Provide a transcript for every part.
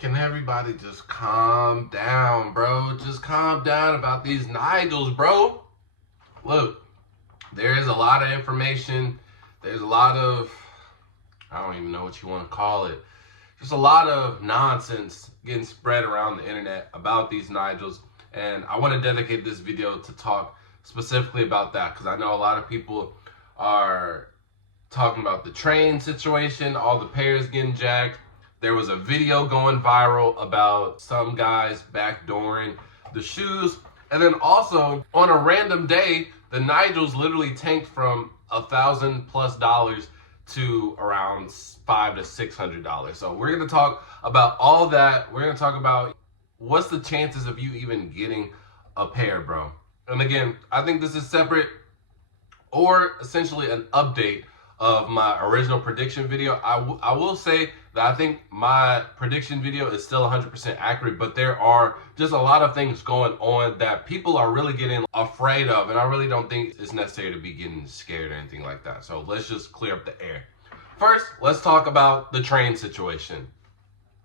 Can everybody just calm down, bro? Just calm down about these Nigels, bro. Look, there is a lot of information. There's a lot of, I don't even know what you want to call it. Just a lot of nonsense getting spread around the internet about these Nigels. And I want to dedicate this video to talk specifically about that, because I know a lot of people are talking about the train situation, all the pairs getting jacked. There was a video going viral about some guys backdooring the shoes. And then also on a random day, the Nigels literally tanked from $1,000+ to around $500 to $600. So we're going to talk about all that. We're going to talk about what's the chances of you even getting a pair, bro. And again, I think this is separate or essentially an update of my original prediction video. I will say that I think my prediction video is still 100% accurate, but there are just a lot of things going on that people are really getting afraid of, and I really don't think it's necessary to be getting scared or anything like that. So let's just clear up the air. First, let's talk about the train situation.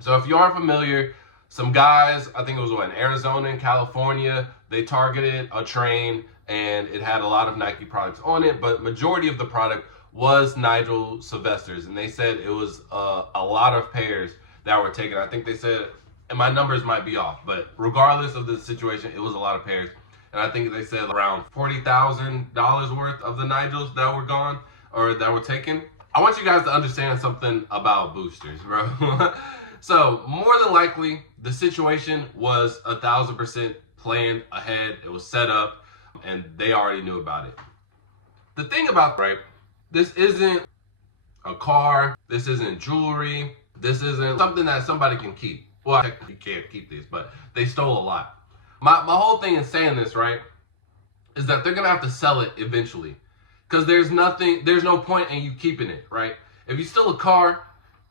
So if you aren't familiar, some guys, I think it was in Arizona and California, they targeted a train and it had a lot of Nike products on it, but majority of the product was Nigel Sylvester's, and they said it was a lot of pairs that were taken. I think they said, and my numbers might be off, but regardless of the situation, it was a lot of pairs. And I think they said around $40,000 worth of the Nigels that were gone or that were taken. I want you guys to understand something about boosters, bro. So more than likely, the situation was 1,000% planned ahead. It was set up, and they already knew about it. The thing about, right, this isn't a car, this isn't jewelry, this isn't something that somebody can keep. Well, you can't keep these, but they stole a lot. My whole thing in saying this, right, is that they're gonna have to sell it eventually. Because there's no point in you keeping it, right? If you steal a car,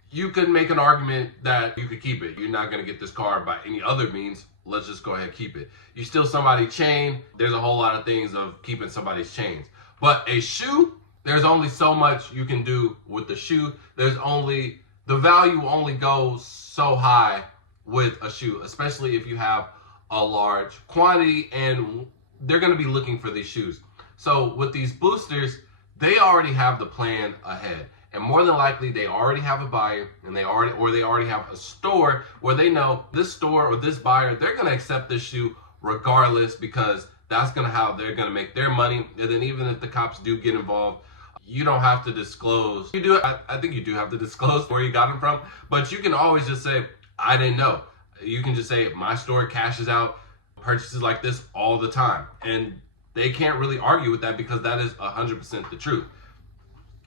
you could make an argument that you could keep it. You're not gonna get this car by any other means. Let's just go ahead and keep it. You steal somebody's chain, there's a whole lot of things of keeping somebody's chains. But a shoe, there's only so much you can do with the shoe. The value only goes so high with a shoe, especially if you have a large quantity and they're gonna be looking for these shoes. So with these boosters, they already have the plan ahead. And more than likely, they already have a buyer, and they already have a store where they know this store or this buyer, they're gonna accept this shoe regardless, because that's how they're gonna make their money. And then even if the cops do get involved, you don't have to disclose. You do. I think you do have to disclose where you got them from, but you can always just say, I didn't know. You can just say, my store cashes out purchases like this all the time. And they can't really argue with that, because that is 100% the truth.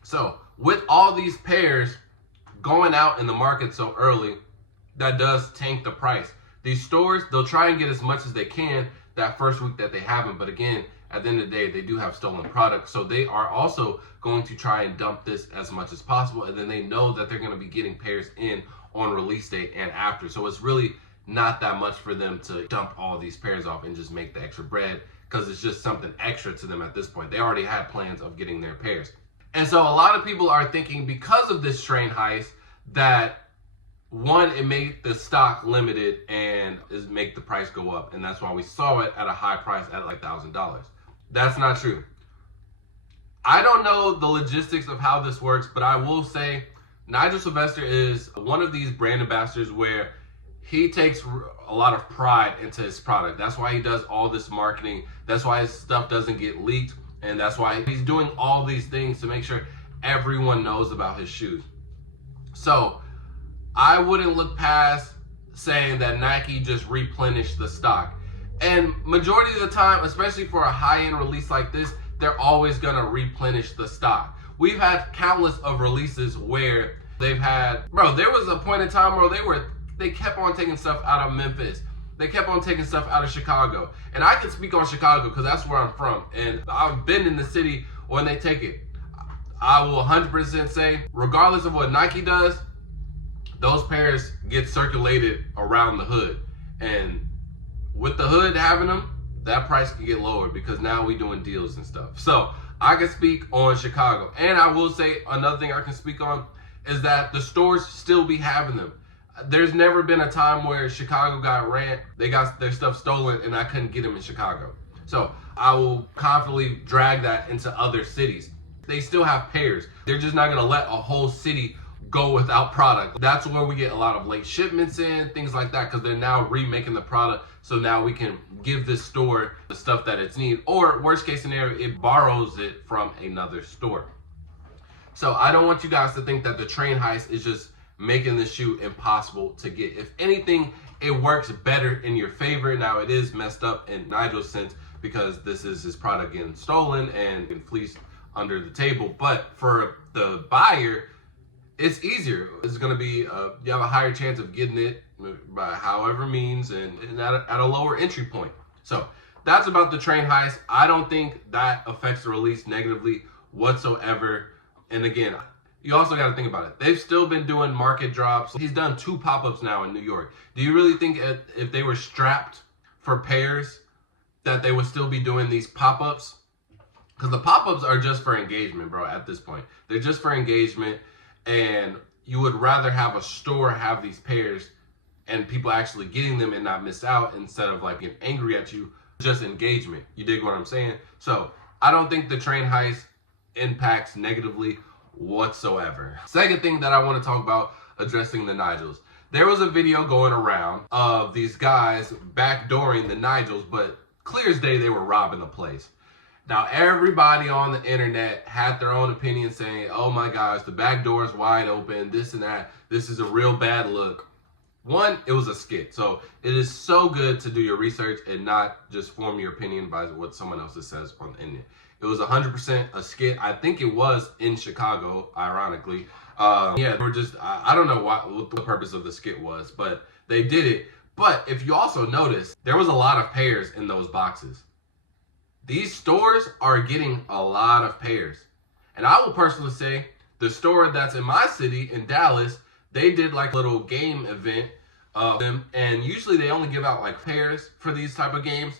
So with all these pairs going out in the market so early, that does tank the price. These stores, they'll try and get as much as they can that first week that they have them. But again, at the end of the day, they do have stolen products. So they are also going to try and dump this as much as possible. And then they know that they're going to be getting pairs in on release date and after. So it's really not that much for them to dump all these pairs off and just make the extra bread, because it's just something extra to them at this point. They already had plans of getting their pairs. And so a lot of people are thinking, because of this train heist, that one, it made the stock limited and make the price go up. And that's why we saw it at a high price at like $1,000. That's not true. I don't know the logistics of how this works, but I will say Nigel Sylvester is one of these brand ambassadors where he takes a lot of pride into his product. That's why he does all this marketing. That's why his stuff doesn't get leaked. And that's why he's doing all these things to make sure everyone knows about his shoes. So I wouldn't look past saying that Nike just replenished the stock. And majority of the time, especially for a high-end release like this, they're always gonna replenish the stock. We've had countless of releases where they've had, bro, there was a point in time where they kept on taking stuff out of Memphis. They kept on taking stuff out of Chicago. And I can speak on Chicago because that's where I'm from. And I've been in the city when they take it. I will 100% say, regardless of what Nike does, those pairs get circulated around the hood. And with the hood having them, that price can get lowered, because now we doing deals and stuff. So I can speak on Chicago. And I will say another thing I can speak on is that the stores still be having them. There's never been a time where Chicago they got their stuff stolen and I couldn't get them in Chicago. So I will confidently drag that into other cities. They still have pairs. They're just not gonna let a whole city go without product. That's where we get a lot of late shipments in, things like that, because they're now remaking the product. So now we can give this store the stuff that it's need, or worst case scenario, it borrows it from another store. So I don't want you guys to think that the train heist is just making this shoe impossible to get. If anything, it works better in your favor. Now it is messed up in Nigel's sense because this is his product getting stolen and fleeced under the table. But for the buyer, it's easier. It's gonna be, you have a higher chance of getting it by however means and at a lower entry point. So that's about the train heist. I don't think that affects the release negatively whatsoever. And again, you also got to think about it. They've still been doing market drops. He's done 2 pop-ups now in New York. Do you really think if they were strapped for pairs that they would still be doing these pop-ups? Because the pop-ups are just for engagement, bro, at this point. They're just for engagement, and you would rather have a store have these pairs and people actually getting them and not miss out instead of like getting angry at you. Just engagement. You dig what I'm saying? So I don't think the train heist impacts negatively whatsoever. Second thing that I want to talk about addressing the Nigels. There was a video going around of these guys backdooring the Nigels, but clear as day they were robbing the place. Now everybody on the internet had their own opinion saying, oh my gosh, the back door is wide open, this and that. This is a real bad look. One, it was a skit. So it is so good to do your research and not just form your opinion by what someone else says on the internet. It was 100% a skit. I think it was in Chicago, ironically. Yeah, we're just, I don't know what the purpose of the skit was, but they did it. But if you also notice, there was a lot of pairs in those boxes. These stores are getting a lot of pairs. And I will personally say, the store that's in my city, in Dallas, they did like a little game event of them. And usually they only give out like pairs for these type of games.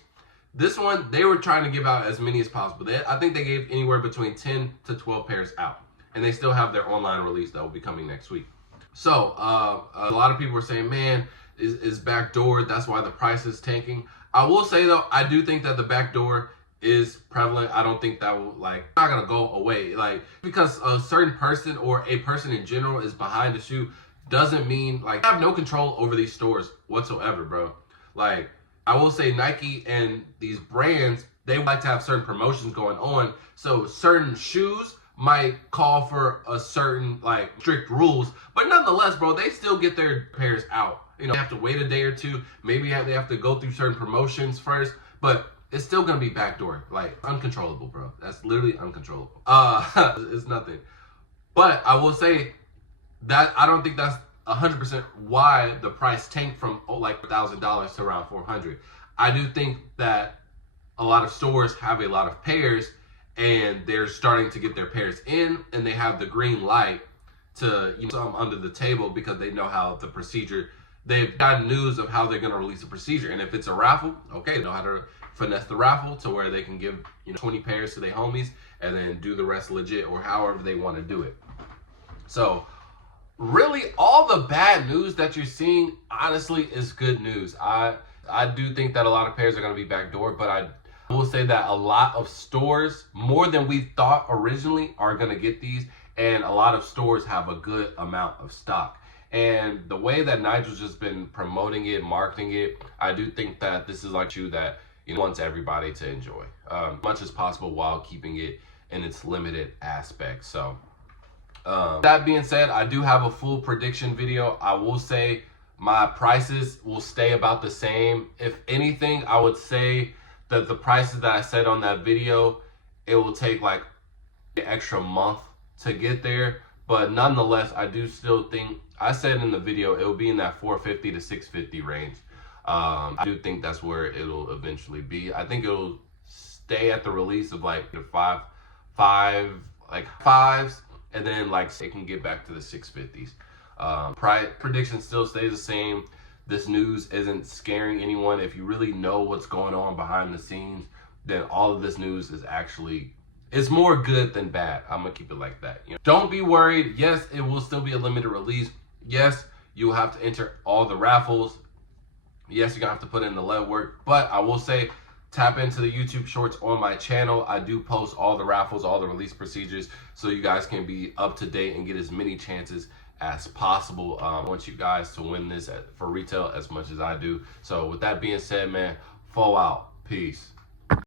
This one, they were trying to give out as many as possible. I think they gave anywhere between 10 to 12 pairs out. And they still have their online release that will be coming next week. So, a lot of people were saying, man, is backdoored. That's why the price is tanking. I will say, though, I do think that the backdoor is prevalent. I don't think that will, like, not going to go away. Like, because a certain person or a person in general is behind the shoe doesn't mean, like, I have no control over these stores whatsoever, bro. Like, I will say Nike and these brands, they like to have certain promotions going on. So certain shoes might call for a certain like strict rules, but nonetheless, bro, they still get their pairs out. You know, they have to wait a day or two. Maybe they have to go through certain promotions first, but it's still gonna be backdoor, like uncontrollable, bro. That's literally uncontrollable. It's nothing. But I will say that I don't think that's 100% why the price tanked from like $1,000 to around $400. I do think that a lot of stores have a lot of pairs and they're starting to get their pairs in and they have the green light to, you know, some under the table because they know how the procedure, they've got news of how they're going to release the procedure. And if it's a raffle, okay, they know how to finesse the raffle to where they can give, you know, 20 pairs to their homies and then do the rest legit or however they want to do it. So really, all the bad news that you're seeing, honestly, is good news. I do think that a lot of pairs are going to be backdoor, but I will say that a lot of stores, more than we thought originally, are going to get these, and a lot of stores have a good amount of stock. And the way that Nigel's just been promoting it, marketing it, I do think that this is like a shoe that, you know, wants everybody to enjoy much as possible while keeping it in its limited aspect. So that being said, I do have a full prediction video. I will say my prices will stay about the same. If anything, I would say that the prices that I said on that video, it will take like an extra month to get there. But nonetheless, I do still think, I said in the video, it will be in that 450 to 650 range. I do think that's where it'll eventually be. I think it'll stay at the release of like the fives. And then like it can get back to the 650s. Prediction still stays the same. This news isn't scaring anyone. If you really know what's going on behind the scenes, then all of this news is actually, it's more good than bad. I'm gonna keep it like that. You know? Don't be worried. Yes, it will still be a limited release. Yes, You will have to enter all the raffles. Yes, you're gonna have to put in the lead work, but I will say, tap into the YouTube shorts on my channel. I do post all the raffles, all the release procedures, so you guys can be up to date and get as many chances as possible. I want you guys to win this for retail as much as I do. So with that being said, man, fall out. Peace.